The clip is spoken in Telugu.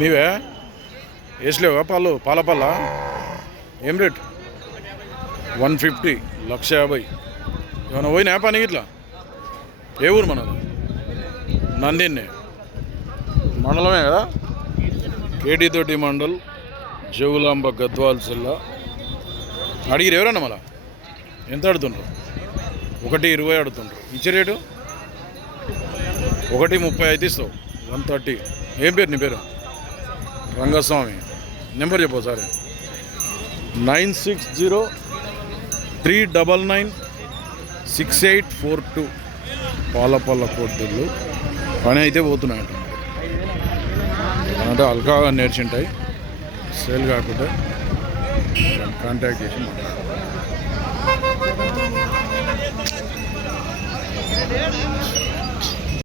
మీవే వేసలేవా పాల ఏం రేట్ 150 1,50,000. ఏమైనా పోయినా పనికి ఇట్లా? ఏ ఊరు మనది? నందిన్నే మండలమే కదా? కేటీతోటి మండల్, జవులాంబ, గద్వాల్ జిల్లా. అడిగిరు ఎవరన్నా మళ్ళా? ఎంత అడుగుతుండ్రు? 1,20 అడుగుతుండ్రు. ఇచ్చే రేటు 1,30 అయితే ఇస్తావు. 130. ఏం పేరు నీ పేరు? రంగస్వామి. నెంబర్ చెప్పు సరే. 9603996842. పాలపల్ల కోర్తులు పని అయితే పోతున్నాయంట. అంటే అల్కాగా నేర్చుంటాయి. సేల్ కాకుండా కాంటాక్ట్ చేసి మాట్లాడాలి.